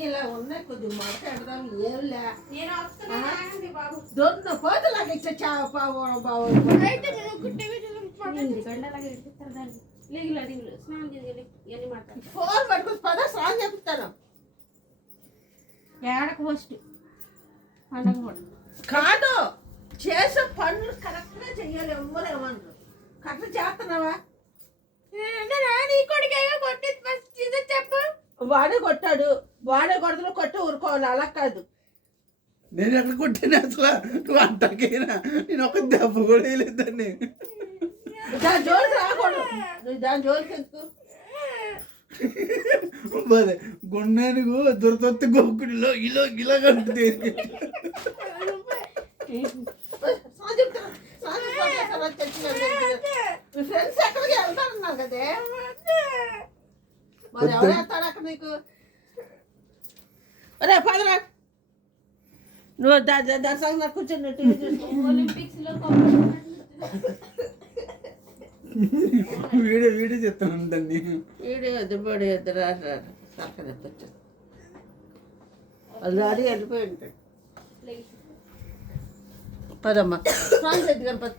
అన్ని ఇలా ఉన్నాయి, కొద్దిగా మాట్లాడదాం. ఏళ్ళే నేను వస్తున్నానండి బాబు. దొన్న పోతలాగా ఇచ్చా చావు అయితే నేను ఒక టీవీ ఎందుకంటే అలాగే ఎడుతారు దాన్ని. లేగిలా దిగులు స్నానం చేయాలి ఇవన్నీ మాట్లాడు. ఫోన్ పట్టుకుని పద స్నానం చెప్తాను. ఏడకు ఫస్ట్ పండగ కూడా కాదు, చేసే పనులు కరెక్ట్గా చెయ్యాలి. ఎవ్వరేమన్నారు కరెక్ట్ చేస్తున్నావా? చెప్పు. వాడే కొట్టాడు, వాడే కొడతలు కొట్టి ఊరుకోవాలి. అలా కాదు. నేను ఎక్కడ కొట్టిన అసలు నువ్వు అంటాకేనా? నేను ఒక దెబ్బ కూడా వేయలేదండి. దాని జోలికి రాకూడదు. నువ్వు దాని జోలికి ఎందుకు? మరి గుండెనుకు దొరతొత్తి గోకుడిలో ఇలా ఇలా కడుతుంది. మీ ఫ్రెండ్స్ ఎక్కడికి వెళ్తారన్నారు కదే, మరి ఎవరు వెళ్తాడు అక్కడ నీకు? అరే పదరా, నువ్వు దాని సంగతి నాకు కూర్చొని టీవీ చూసుకో. ఒలింపిక్స్ లో వీడియో చెప్తాను దాన్ని. వీడియో ఎదురుబడి ఎదురు అక్కడ వచ్చాడు. అది అది వెళ్ళిపోయి ఉంటాడు. పదమ్మా స్నానం చేద్దాం.